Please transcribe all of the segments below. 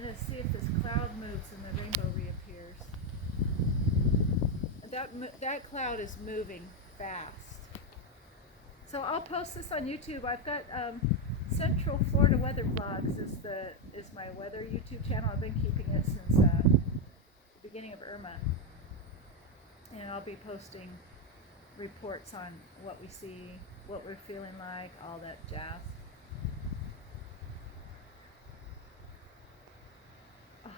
going to see if this cloud moves and the rainbow reappears. That cloud is moving fast. So I'll post this on YouTube. I've got Central Florida Weather Vlogs is my weather YouTube channel. I've been keeping it since the beginning of Irma. And I'll be posting reports on what we see, what we're feeling like, all that jazz. Oh,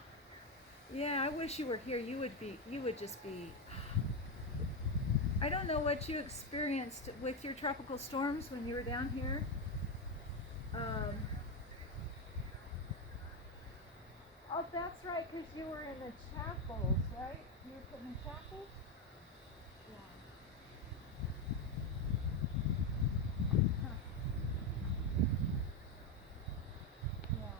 yeah, I wish you were here. You would just be, I don't know what you experienced with your tropical storms when you were down here. Oh, that's right, because you were in the chapels, right? You were put in the chapels? Yeah. Huh. Yeah.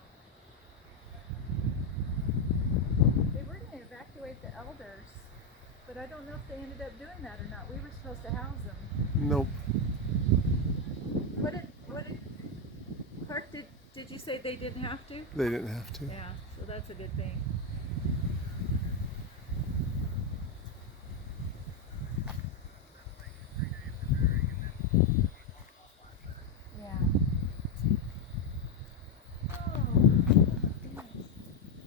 They were going to evacuate the elders, but I don't know if they ended up doing that or not. We were supposed to house them. Nope. What did Clark, did you say they didn't have to? They didn't have to. Yeah, so that's a good thing. Yeah. Oh, goodness.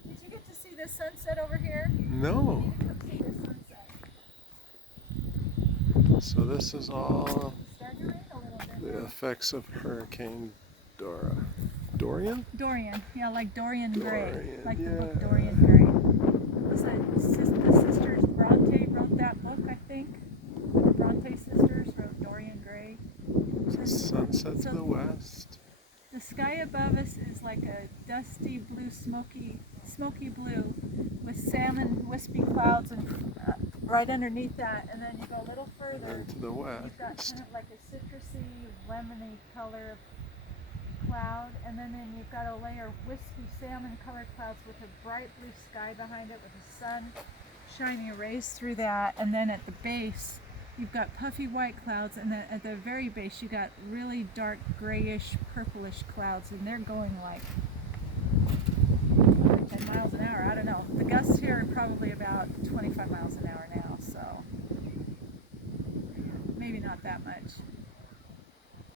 Did you get to see the sunset over here? No. You get to see the sunset. So this is all Starting to rain a little bit. the effects of Hurricane Dorian? Dorian, yeah, like Dorian Gray, Dorian, like the book yeah. Dorian Gray. Was it the sisters Bronte wrote that book, I think? The Bronte sisters wrote Dorian Gray. Sunset to the west. The sky above us is like a dusty blue, smoky blue, with salmon wispy clouds, and right underneath that, and then you go a little further. And to the west. You've got kind of like a citrusy, lemony color cloud, and then you've got a layer of wispy salmon-colored clouds with a bright blue sky behind it, with the sun shining rays through that, and then at the base, you've got puffy white clouds, and then at the very base, you got really dark grayish, purplish clouds, and they're going like 10 miles an hour. I don't know. The gusts here are probably about 25 miles an